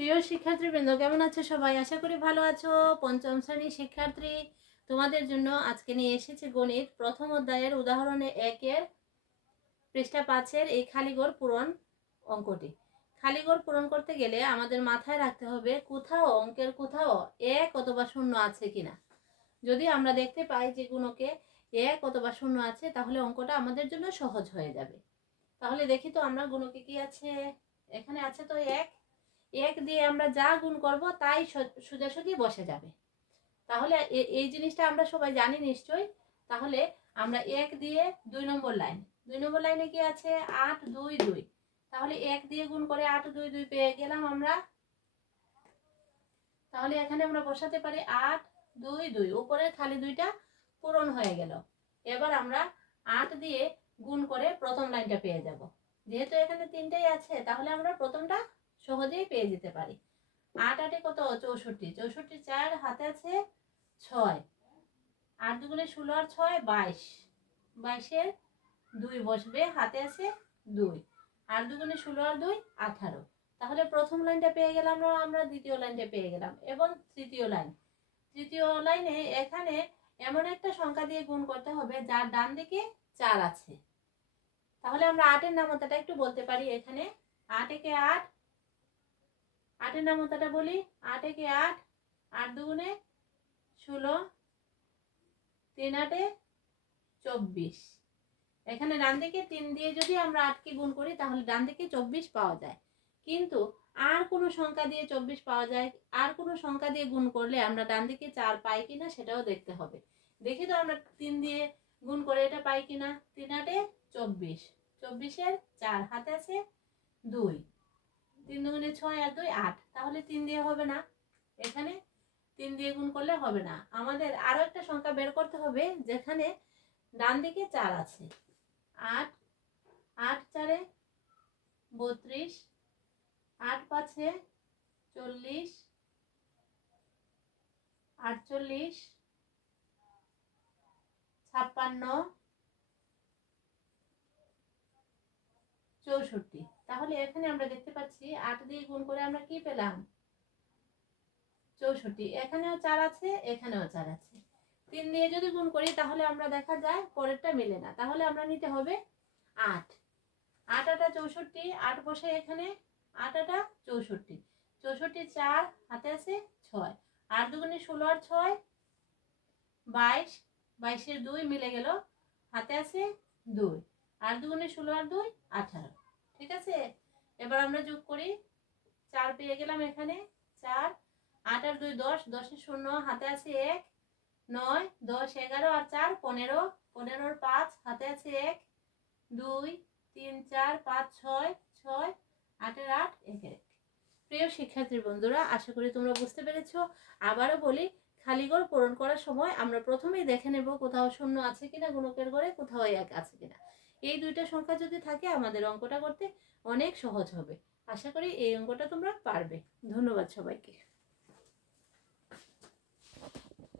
প্রিয় শিক্ষার্থীবৃন্দ, কেমন আছো সবাই? আশা করি ভালো আছো। পঞ্চম শ্রেণীর শিক্ষার্থী, তোমাদের জন্য আজকে নিয়ে এসেছি গণিত প্রথম অধ্যায়ের উদাহরণে 1-এর পৃষ্ঠা 5-এর এই খালিঘর পূরণ অঙ্কটি। খালিঘর পূরণ করতে গেলে আমাদের মাথায় রাখতে হবে কোথাও অঙ্কের কোথাও 1 অথবা 0 আছে কিনা। যদি আমরা দেখতে পাই যে গুণকে 1 অথবা 0 আছে, তাহলে অঙ্কটা আমাদের জন্য সহজ হয়ে যাবে। তাহলে দেখি তো আমরা গুণকে কি আছে। এখানে আছে তো 1 দিয়ে আমরা যা গুণ করব তাই সোজাসুজি বসে যাবে। তাহলে এই জিনিসটা আমরা সবাই জানি নিশ্চয়ই। তাহলে আমরা 1 দিয়ে 2 নম্বর লাইনে কি আছে 8 2 2। তাহলে 1 দিয়ে গুণ করে 8 2 2 পেয়ে গেলাম আমরা। তাহলে এখানে আমরা বসাতে পারি 8 2 2, উপরে খালি 2টা পূরণ হয়ে গেল। এবার আমরা 8 দিয়ে গুণ করে প্রথম লাইনটা পেয়ে যাব। যেহেতু এখানে 3টাই আছে, তাহলে আমরা প্রথমটা সহজেই পেয়ে যেতে পারি। 8 8 কত 64, 64 4 হাতে আছে 6, 8 দুগুণে 16 আর 6 22, 22-এর 2 বসবে, হাতে আছে 2, 8 দুগুণে 16 আর 2 18। তাহলে প্রথম লাইনটা পেয়ে গেলাম আমরা, দ্বিতীয় লাইনটা পেয়ে গেলাম। এবং তৃতীয় লাইনে এখানে এমন একটা সংখ্যা দিয়ে গুণ করতে হবে যার ডান দিকে 4 আছে। তাহলে আমরা 8-এর নামতাটা একটু বলতে পারি। এখানে 8 একে 8, 8-এর নামতাটা বলি। 8 একে 8, 8 দুগুণে 16, 3 8 24। এখানে ডান দিকে 3 দিয়ে যদি আমরা 8কে গুণ করি, তাহলে ডান দিকে 24 পাওয়া যায়। কিন্তু আর কোনো সংখ্যা দিয়ে 24 পাওয়া যায়, আর কোনো সংখ্যা দিয়ে গুণ করলে আমরা ডান দিকে 4 পাই কিনা সেটাও দেখতে হবে। দেখি তো আমরা 3 দিয়ে গুণ করে এটা পাই কিনা। 3 8 24, 24-এর 4 হাতে আছে 2, 3 দুগুণে 6 আর 2 8। তাহলে 3 দিয়ে হবে না, এখানে 3 দিয়ে গুণ করলে হবে না। আমাদের আরো একটা সংখ্যা বের করতে হবে যেখানে ডান দিকে 4 আছে। 8 8 4 32, 8 5 40, 48, 56, 64। তাহলে এখানে আমরা দেখতে পাচ্ছি 8 দিয়ে গুণ করে আমরা কি পেলাম 64। এখানেও 4 আছে, এখানেও 4 আছে। 3 দিয়ে যদি গুণ করি তাহলে আমরা দেখা যায় পরেরটা মিলে না। তাহলে আমরা নিতে হবে 8 8 8 64, 8 বসে এখানে 8 8 64, 64 4 হাতে আছে 6, 8 দুগুণে 16 আর 6 22, 22-এর 2 মিলে গেল, হাতে আছে 2, 8 দুগুণে 16 আর 2 18। ঠিক আছে, এবার আমরা যোগ করি। 4 পেয়ে গেলাম এখানে 4, 8 আর 2 10, 10-এর 0 হাতে আছে 1, 9 10 11 আর 4 15, 15-এর 5 হাতে আছে 1, 2 3 4 5 6 6, 8-এর 8 1-এর 1। প্রিয় শিক্ষার্থী বন্ধুরা, আশা করি তোমরা বুঝতে পেরেছো। আবারও বলি, খালিঘর পূরণ করার সময় আমরা প্রথমেই দেখে নেব কোথাও 0 আছে কিনা গুণকের ঘরে, কোথাও 1 আছে কিনা। এই দুইটা সংখ্যা যদি থাকে আমাদের অঙ্কটা করতে অনেক সহজ হবে। আশা করি এই অঙ্কটা তোমরা পারবে। ধন্যবাদ সবাইকে।